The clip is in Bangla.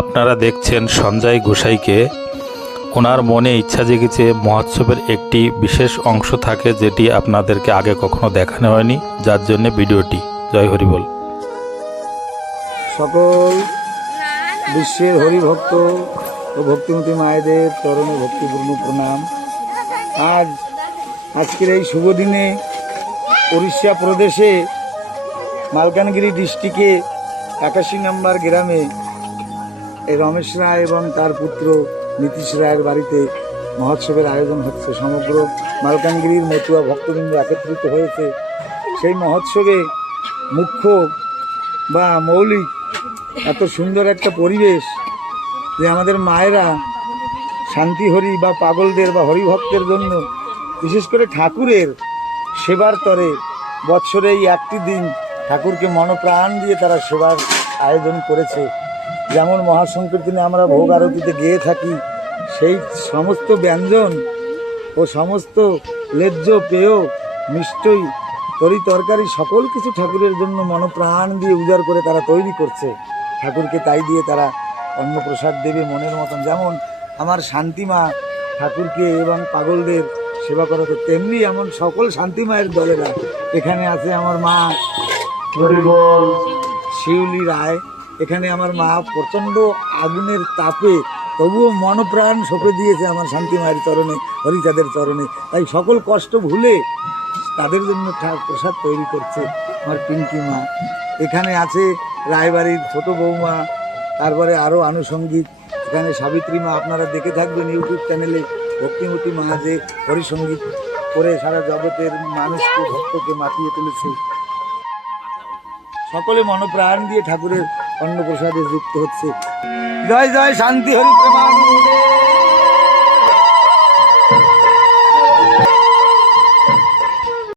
আপনারা দেখছেন সঞ্জয় গোসাইকে ওনার মনে ইচ্ছা জেগেছে মহোৎসবের একটি বিশেষ অংশ থাকে যেটি আপনাদেরকে আগে কখনো দেখানো হয়নি, যার জন্য ভিডিওটি। জয় হরি বল সকল বিশ্বের হরিভক্ত ও ভক্তিমতী মায়েদের চরণে ভক্তিপূর্ণ প্রণাম। আজ, আজকের এই শুভ দিনে উড়িষ্যা প্রদেশে মালকানগিরি ডিস্ট্রিক্টে একাশি নম্বর গ্রামে রমেশ রায় এবং তার পুত্র নীতিশ রায়ের বাড়িতে মহোৎসবের আয়োজন হচ্ছে। সমগ্র মালকানগিরির মতুয়া ভক্তবৃন্দ একত্রিত হয়েছে। সেই মহোৎসবে মুখ্য বা মৌলিক এত সুন্দর একটা পরিবেশ যে আমাদের মায়েরা শান্তি হরি বা পাগলদের বা হরিভক্তের জন্য, বিশেষ করে ঠাকুরের সেবার তরে বৎসরে এই একটি দিন ঠাকুরকে মনপ্রাণ দিয়ে তারা সেবার আয়োজন করেছে। যেমন মহাসংকীর্তনে আমরা ভোগ আরতিতে গিয়ে থাকি সেই সমস্ত ব্যঞ্জন ও সমস্ত লেজ্জ পেয় মিষ্টই তরি তরকারি সকল কিছু ঠাকুরের জন্য মনপ্রাণ দিয়ে উজাড় করে তারা তৈরি করছে। ঠাকুরকে তাই দিয়ে তারা অন্নপ্রসাদ দেবে মনের মতন। যেমন আমার শান্তিমা ঠাকুরকে এবং পাগলদের সেবা করাতে তেমনি এমন সকল শান্তিমায়ের দলেরা। এখানে আছে আমার মা শিউলি রায় এখানে আমার মা প্রচণ্ড আগুনের তাপে তবুও মনপ্রাণ সঁপে দিয়েছে আমার শান্তি মায়ের চরণে, হরিচাঁদের চরণে। তাই সকল কষ্ট ভুলে তাদের জন্য প্রসাদ তৈরি করছে আমার পিঙ্কি মা। এখানে আছে রায়বাড়ির ছোট বৌমা, তারপরে আরও আনুষঙ্গিক। এখানে সাবিত্রী মা, আপনারা দেখে থাকবেন ইউটিউব চ্যানেলে ভক্তিমতী মা যে হরিসঙ্গীত করে সারা জগতের মানুষকে, ভক্তকে মাতিয়ে তুলেছে। সকলে মনপ্রাণ দিয়ে ঠাকুরের অন্নপ্রসাদে যুক্ত হচ্ছে। জয় জয় শান্তি হরি